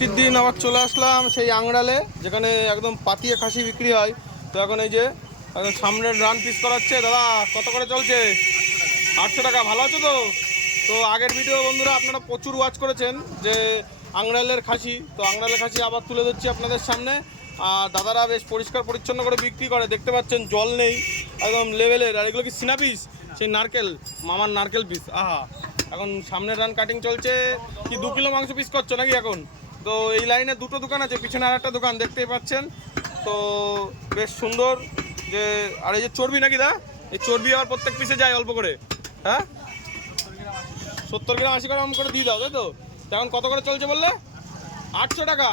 দিন আবার চলে আসলাম সেই আংড়ালে, যেখানে একদম পাতিয়ে খাসি বিক্রি হয়। তো এখন এই যে এখন সামনের রান পিস করাচ্ছে। দাদা কত করে চলছে? 800 টাকা। ভালো আছো তো? তো আগের ভিডিও বন্ধুরা আপনারা প্রচুর ওয়াচ করেছেন যে আংড়ালের খাসি, তো আংড়ালের খাসি আবার তুলে ধরছি আপনাদের সামনে। আর দাদারা বেশ পরিষ্কার পরিচ্ছন্ন করে বিক্রি করে, দেখতে পাচ্ছেন জল নেই, একদম লেভেলের। আর এগুলো কি সিনা পিস? সেই নারকেল, মামার নারকেল পিস। আহা, এখন সামনের রান কাটিং চলছে। কি 2 কিলো মাংস পিস করছো নাকি এখন? তো এই লাইনে দুটো দোকান আছে, পিছনে আর একটা দোকান দেখতেই পাচ্ছেন। তো বেশ সুন্দর যে, আর এই যে চর্বি নাকি দা, এই চর্বি আবার প্রত্যেক পিসে যায় অল্প করে। হ্যাঁ, 70 গ্রাম 80 গ্রাম করে দিয়ে দাও, তাই তো? এখন কত করে চলছে বললে? 800 টাকা।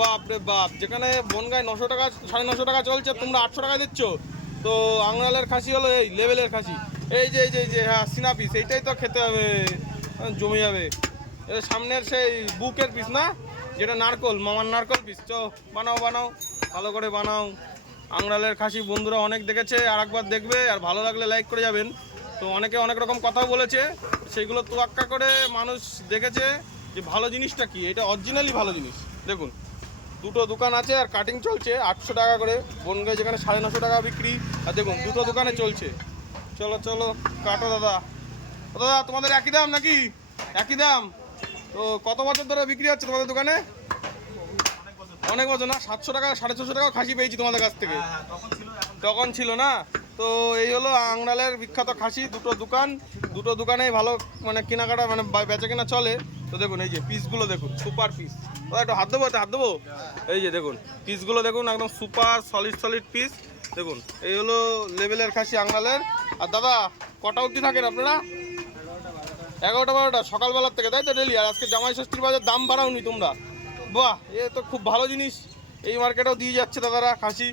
বাপ রে বাপ, যেখানে বনগায় 900 টাকা 950 টাকা চলছে, তোমরা 800 টাকা দিচ্ছ। তো আংড়ালের খাসি হলো এই লেভেলের খাসি। এই যে হ্যাঁ, সিনা পিস, এইটাই তো খেতে হবে, জমে যাবে। এটা সামনের সেই বুকের পিস না, যেটা নারকল, মামার নারকল পিস। তো বানাও বানাও, ভালো করে বানাও। আংড়ালের খাসি বন্ধুরা অনেক দেখেছে, আর একবার দেখবে, আর ভালো লাগলে লাইক করে যাবেন। তো অনেকে অনেক রকম কথাও বলেছে, সেইগুলো তোয়াক্কা করে মানুষ দেখেছে যে ভালো জিনিসটা কি। এটা অরিজিনালি ভালো জিনিস। দেখুন, দুটো দোকান আছে আর কাটিং চলছে 800 টাকা করে। বনগাঁয় যেখানে 950 টাকা বিক্রি, আর দেখুন দুটো দোকানে চলছে। চলো চলো কাটো দাদা। ও দাদা, তোমাদের একই দাম নাকি? একই দাম। তো কত বছর ধরে বিক্রি হচ্ছে তোমাদের দোকানে? অনেক বছর না? 700 টাকা 650 টাকা খাসি পেয়েছি তোমাদের কাছ থেকে। তখন ছিল না। তো এই হলো আংড়ালের বিখ্যাত খাসি। দুটো দোকানেই ভালো মানে কেনাকাটা, মানে বেচা কেনা চলে। তো দেখুন এই যে পিসগুলো দেখুন, সুপার পিস। তো একটু হাত দেবো, হাত দেবো। এই যে দেখুন পিসগুলো দেখুন, একদম সুপার সলিড পিস। দেখুন এই হলো লেভেলের খাসি আংড়ালের। আর দাদা কটা অবধি থাকেন আপনারা? 11টা 12টা সকালবেলার থেকে, তাই তো? ডেলি। আর আজকে জামাই ষষ্ঠীর বাজার দাম বাড়াওনি তোমরা? বাহ, এ তো খুব ভালো জিনিস। এই মার্কেটেও দিয়ে যাচ্ছে দাদারা খাসি।